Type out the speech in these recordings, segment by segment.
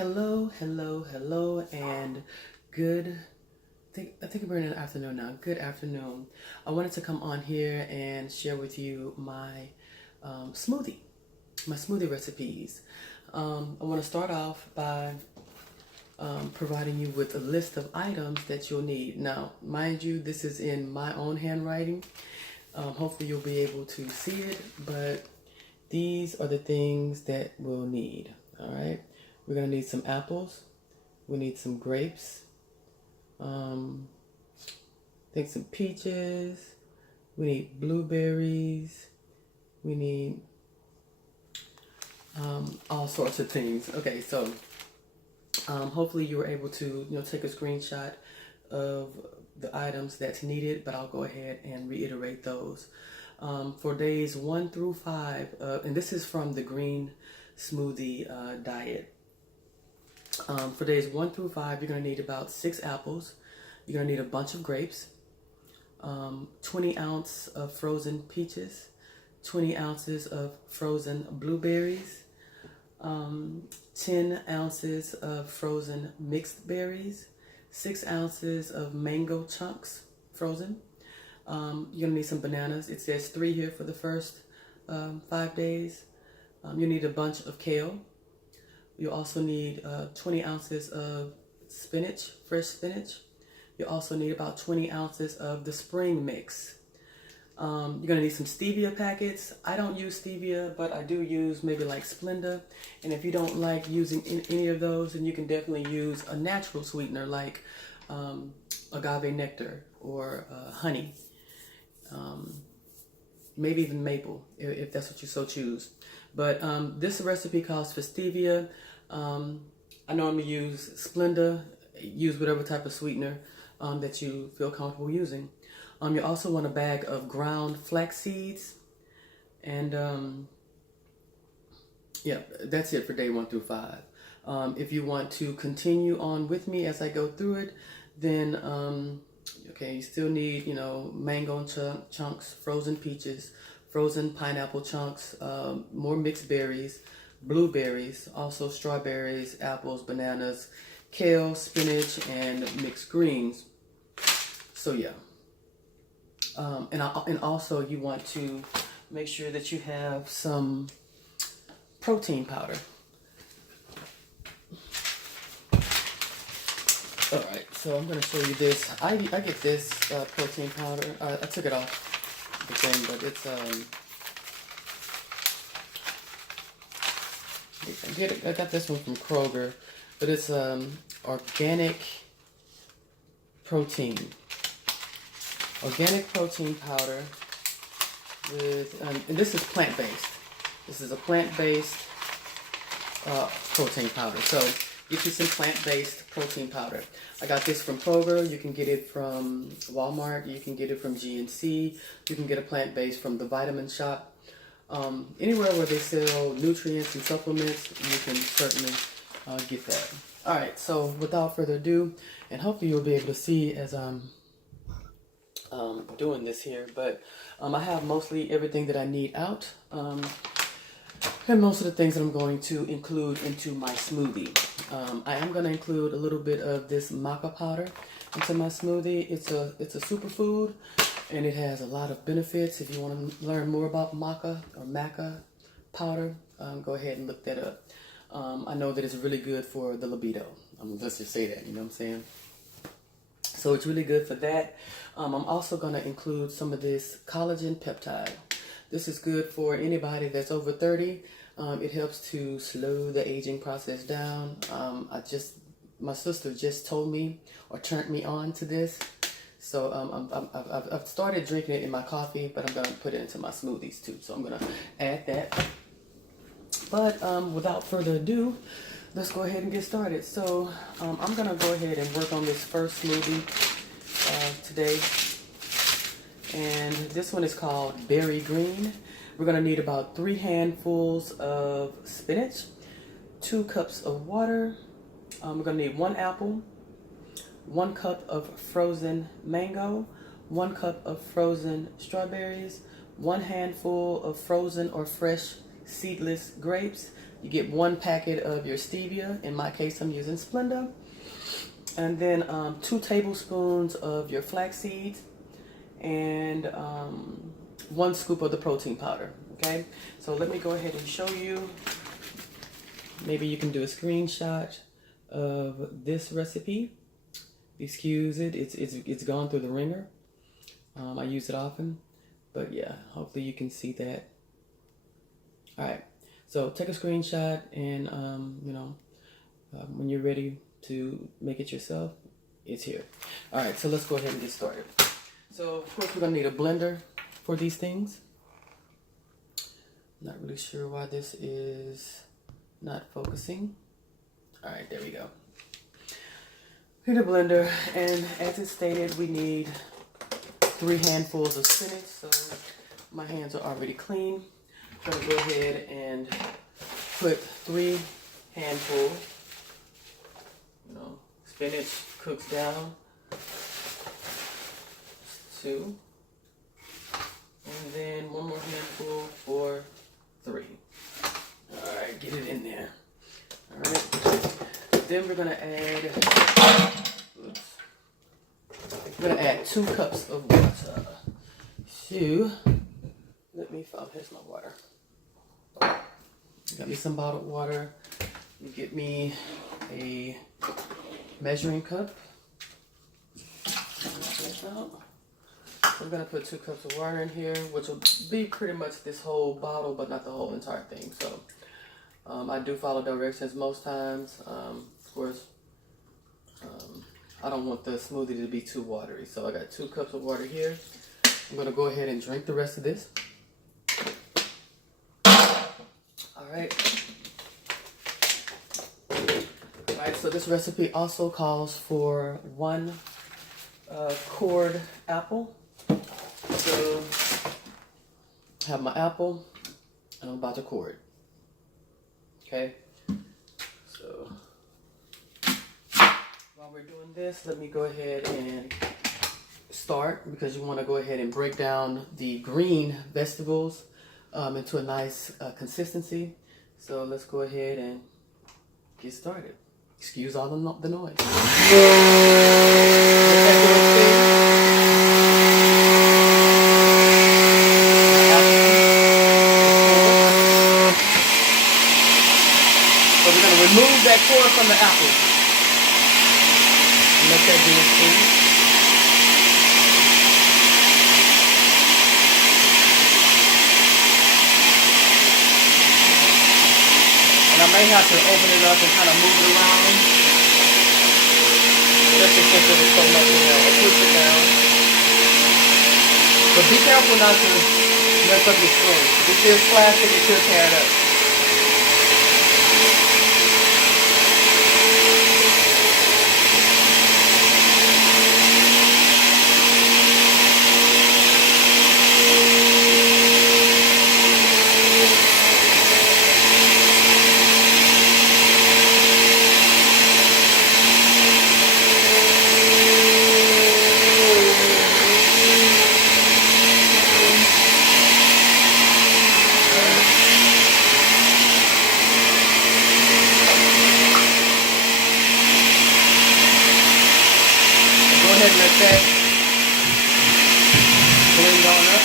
Hello, and good. I think we're in the afternoon now. Good afternoon. I wanted to come on here and share with you smoothie, my smoothie recipes. I want to start off by providing you with a list of items that you'll need. Now, mind you, this is in my own handwriting. Hopefully, you'll be able to see it, but these are the things that we'll need. All right. We're going to need some apples. We need some grapes. I think some peaches. We need blueberries. We need all sorts of things. Okay, so hopefully you were able to take a screenshot of the items that's needed, but I'll go ahead and reiterate those. For days 1 through 5, and this is from the Green Smoothie diet. For days 1 through 5, you're going to need about 6 apples. You're going to need a bunch of grapes, 20 ounces of frozen peaches, 20 ounces of frozen blueberries, 10 ounces of frozen mixed berries, 6 ounces of mango chunks frozen. You're going to need some bananas. It says 3 here for the first 5 days. You need a bunch of kale. You also need 20 ounces of spinach, fresh spinach. You also need about 20 ounces of the spring mix. You're going to need some stevia packets. I don't use stevia, but I do use maybe like Splenda. And if you don't like using any of those, then you can definitely use a natural sweetener like agave nectar or honey. Maybe even maple, if that's what you so choose. But this recipe calls for stevia. I normally use Splenda. Use whatever type of sweetener that you feel comfortable using. You also want a bag of ground flax seeds. And yeah, that's it for day 1 through 5. If you want to continue on with me as I go through it, then okay, you still need, mango chunks, frozen peaches, frozen pineapple chunks, more mixed berries, blueberries, also strawberries, apples, bananas, kale, spinach, and mixed greens. So yeah. And also you want to make sure that you have some protein powder. All right, so I'm going to show you this. I get this protein powder. I took it off the thing, but it's I got this one from Kroger, but it's organic protein powder with and this is plant-based. This is a plant-based protein powder. So get you some plant-based protein powder. I got this from Kroger. You can get it from Walmart. You can get it from GNC. You can get a plant-based from the Vitamin Shop. Anywhere where they sell nutrients and supplements, you can certainly get that. All right, so without further ado, and hopefully you'll be able to see as I'm doing this here, but I have mostly everything that I need out. And most of the things that I'm going to include into my smoothie. I am going to include a little bit of this maca powder into my smoothie. It's a superfood, and it has a lot of benefits. If you want to learn more about maca or maca powder, go ahead and look that up. I know that it's really good for the libido. Let's just say that, you know what I'm saying? So it's really good for that. I'm also going to include some of this collagen peptide. This is good for anybody that's over 30. It helps to slow the aging process down. My sister just told me or turned me on to this. So I've started drinking it in my coffee, but I'm going to put it into my smoothies too. So I'm going to add that. But without further ado, let's go ahead and get started. So I'm going to go ahead and work on this first smoothie today. And this one is called Berry Green. We're going to need about 3 handfuls of spinach, 2 cups of water. We're going to need 1 apple, 1 cup of frozen mango, 1 cup of frozen strawberries, 1 handful of frozen or fresh seedless grapes, You get 1 packet of your stevia. In my case, I'm using Splenda. And then 2 tablespoons of your flax seeds and 1 scoop of the protein powder. Okay, so let me go ahead and show you. Maybe you can do a screenshot of this recipe. Excuse it, it's gone through the ringer. I use it often, but yeah, hopefully you can see that. All right, so take a screenshot, and when you're ready to make it yourself, it's here. All right, so let's go ahead and get started. So of course we're gonna need a blender for these things. Not really sure why this is not focusing. All right, there we go. We need a blender, and as it stated, we need 3 handfuls of spinach. So my hands are already clean. I'm gonna go ahead and put 3 handfuls. Spinach cooks down. 2. And then 1 more handful for 3. All right, get it in there. All right. Then we're gonna add. We're gonna add 2 cups of water. So let me find. Here's my water. Got me some bottled water. You get me a measuring cup. We're gonna put 2 cups of water in here, which will be pretty much this whole bottle, but not the whole entire thing. So I do follow directions most times. Of course, I don't want the smoothie to be too watery. So I got 2 cups of water here. I'm gonna go ahead and drink the rest of this. All right. All right, so this recipe also calls for 1 cored apple. So I have my apple, and I'm about to core it. Okay, so while we're doing this, let me go ahead and start, because you want to go ahead and break down the green vegetables into a nice consistency. So let's go ahead and get started. Excuse all the noise. So we're going to remove that core from the apple. And let that do its thing. And I may have to open it up and kind of move it around. Especially since it was so much in there. I'll push it down. But be careful not to mess up your spoon. This is plastic, it should tear it up. Let that blend on up.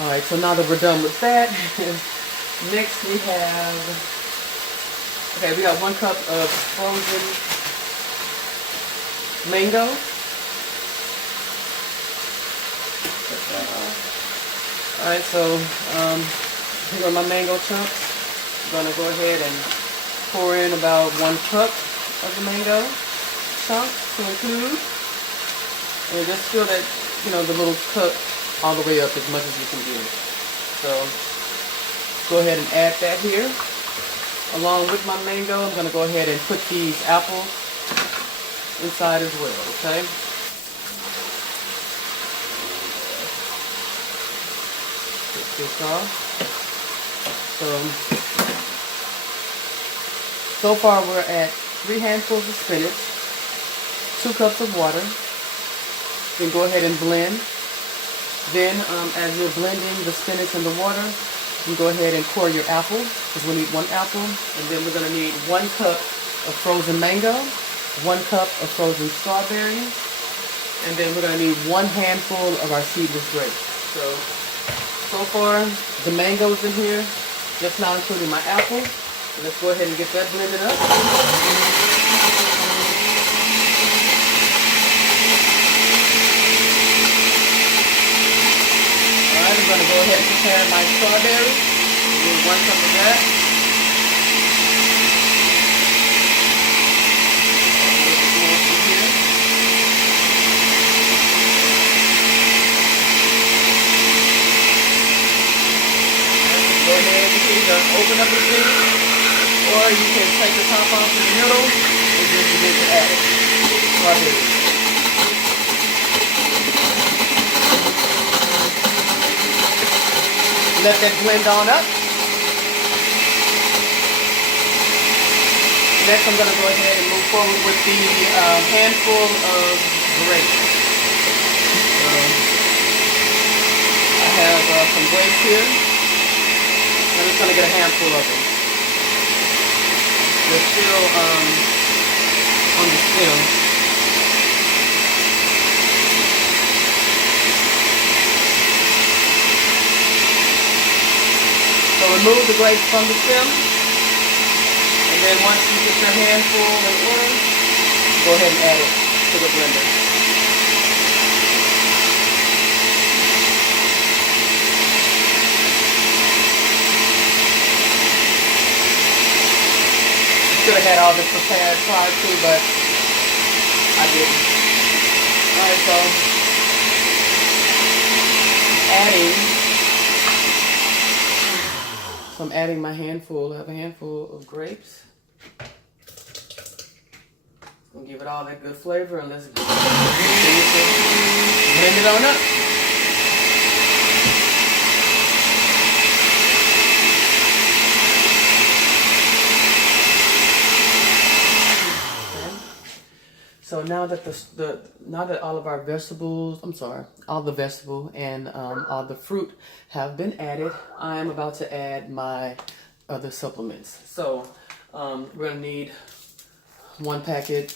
Alright, so now that we're done with that, next we have, okay, we got 1 cup of frozen mango. Alright, so here are my mango chunks. I'm going to go ahead and pour in about 1 cup of the mango. chunks to include. And just fill that, the little cup all the way up as much as you can do. So go ahead and add that here. Along with my mango, I'm going to go ahead and put these apples inside as well, okay? Put this off. So far we're at 3 handfuls of spinach, 2 cups of water. Then go ahead and blend. Then as you're blending the spinach and the water, you go ahead and pour your apple, because we need 1 apple. And then we're going to need 1 cup of frozen mango, 1 cup of frozen strawberries, and then we're going to need 1 handful of our seedless grapes. So far the mango's in here, just now including my apple. So let's go ahead and get that blended up. I'm going to go ahead and prepare my strawberries. Need 1 cup of that. Go ahead and either open up the thing, or you can take the top off in the middle and just begin to add it. Strawberries. Let that blend on up. Next, I'm going to go ahead and move forward with the handful of grapes. I have some grapes here. I'm just going to get a handful of them. They're still on the stem. So remove the grapes from the stem, and then once you get your handful in, go ahead and add it to the blender. Should have had all this prepared prior to, but I didn't. Alright, so I'm adding my handful. I have a handful of grapes. Gonna give it all that good flavor, and let's blend it on up. So now that all of our vegetables, all the vegetable and all the fruit have been added, I am about to add my other supplements. So we're gonna need 1 packet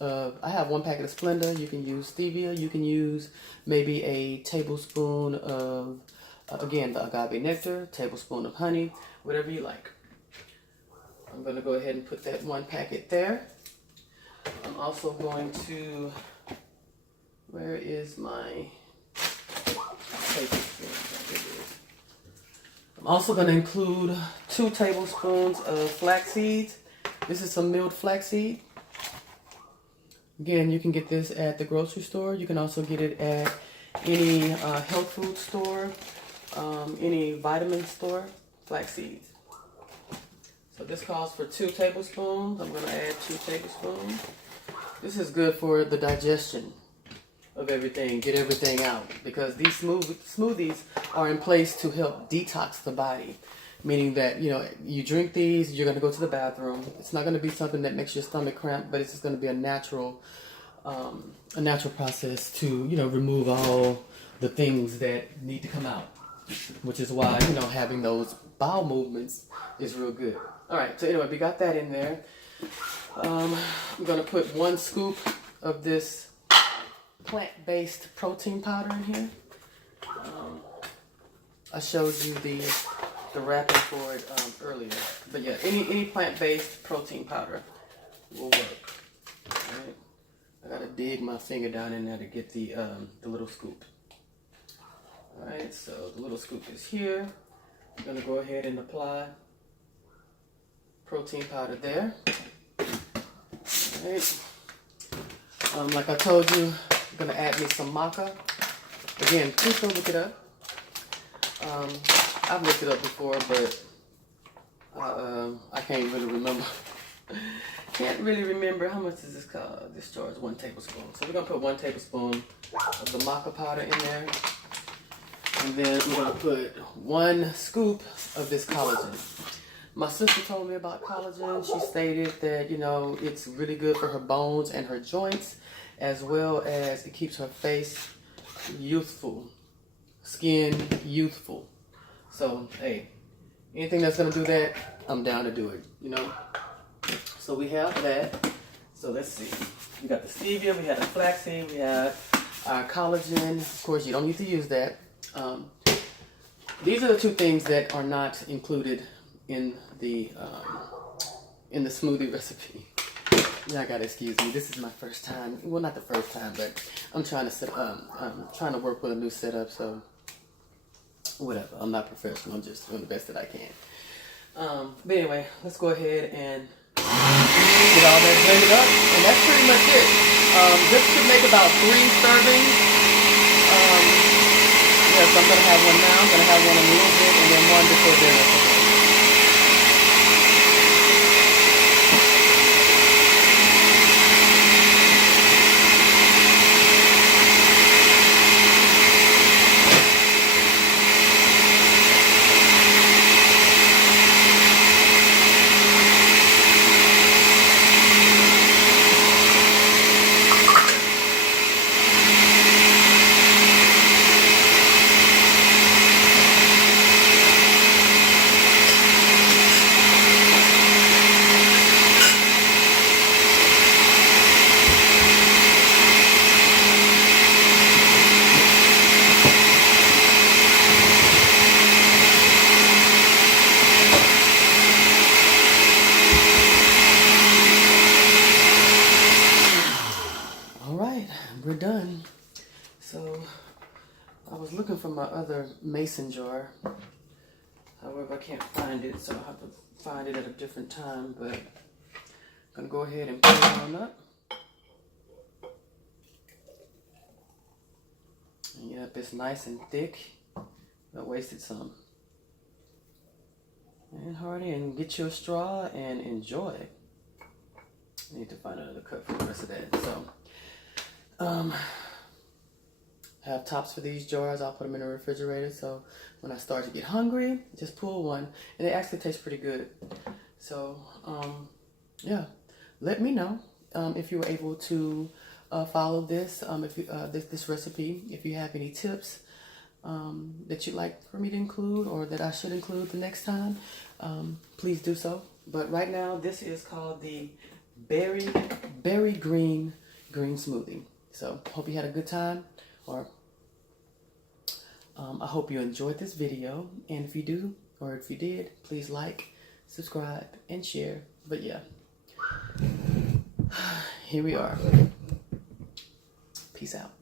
of, I have 1 packet of Splenda. You can use stevia. You can use maybe a tablespoon of, again, the agave nectar, tablespoon of honey, whatever you like. I'm gonna go ahead and put that 1 packet there. I'm also going to, where is my tablespoon? I'm also going to include 2 tablespoons of flax seeds. This is some milled flaxseed. Again, you can get this at the grocery store. You can also get it at any health food store, any vitamin store, flax seeds. So this calls for 2 tablespoons. I'm going to add 2 tablespoons. This is good for the digestion of everything, get everything out. Because these smoothies are in place to help detox the body. Meaning that, you drink these, you're going to go to the bathroom. It's not going to be something that makes your stomach cramp, but it's just going to be a natural process to, remove all the things that need to come out. Which is why, having those bowel movements is real good. Alright, so anyway, we got that in there. I'm going to put 1 scoop of this plant-based protein powder in here. I showed you the wrapping for it earlier. But yeah, any plant-based protein powder will work. Alright. I got to dig my finger down in there to get the little scoop. Alright, so the little scoop is here. I'm going to go ahead and apply protein powder there. Alright. Like I told you, I'm gonna add me some maca. Again, please go look it up. I've looked it up before, but I can't really remember. Can't really remember how much is this called. This jar is 1 tablespoon. So we're gonna put 1 tablespoon of the maca powder in there, and then we're gonna put 1 scoop of this collagen. My sister told me about collagen. She stated that, you know, it's really good for her bones and her joints, as well as it keeps her face youthful, skin youthful. So, hey, anything that's gonna do that, I'm down to do it, you know? So we have that. So let's see. We got the stevia, we have the flaxseed, we have our collagen. Of course, you don't need to use that. These are the 2 things that are not included in the smoothie recipe. Yeah, I gotta excuse me. This is my first time. Well, not the first time, but I'm trying to work with a new setup. So whatever. I'm not professional. I'm just doing the best that I can. But anyway, let's go ahead and get all that blended up, and that's pretty much it. This should make about 3 servings. Yes, I'm gonna have one now. I'm gonna have one in a little bit, and then one before dinner. We're done. So I was looking for my other mason jar. However, I can't find it, so I'll have to find it at a different time. But I'm gonna go ahead and put it on up. And yep, it's nice and thick. I wasted some. And hurry and get your straw and enjoy. I need to find another cup for the rest of that. So have tops for these jars. I'll put them in the refrigerator, so when I start to get hungry, just pull one, and it actually tastes pretty good. So yeah, let me know if you were able to follow this, this recipe. If you have any tips that you'd like for me to include, or that I should include the next time, please do so. But right now, this is called the berry green smoothie. So hope you had a good time, or I hope you enjoyed this video. And if you do, or if you did, please like, subscribe, and share. But yeah, here we are. Peace out.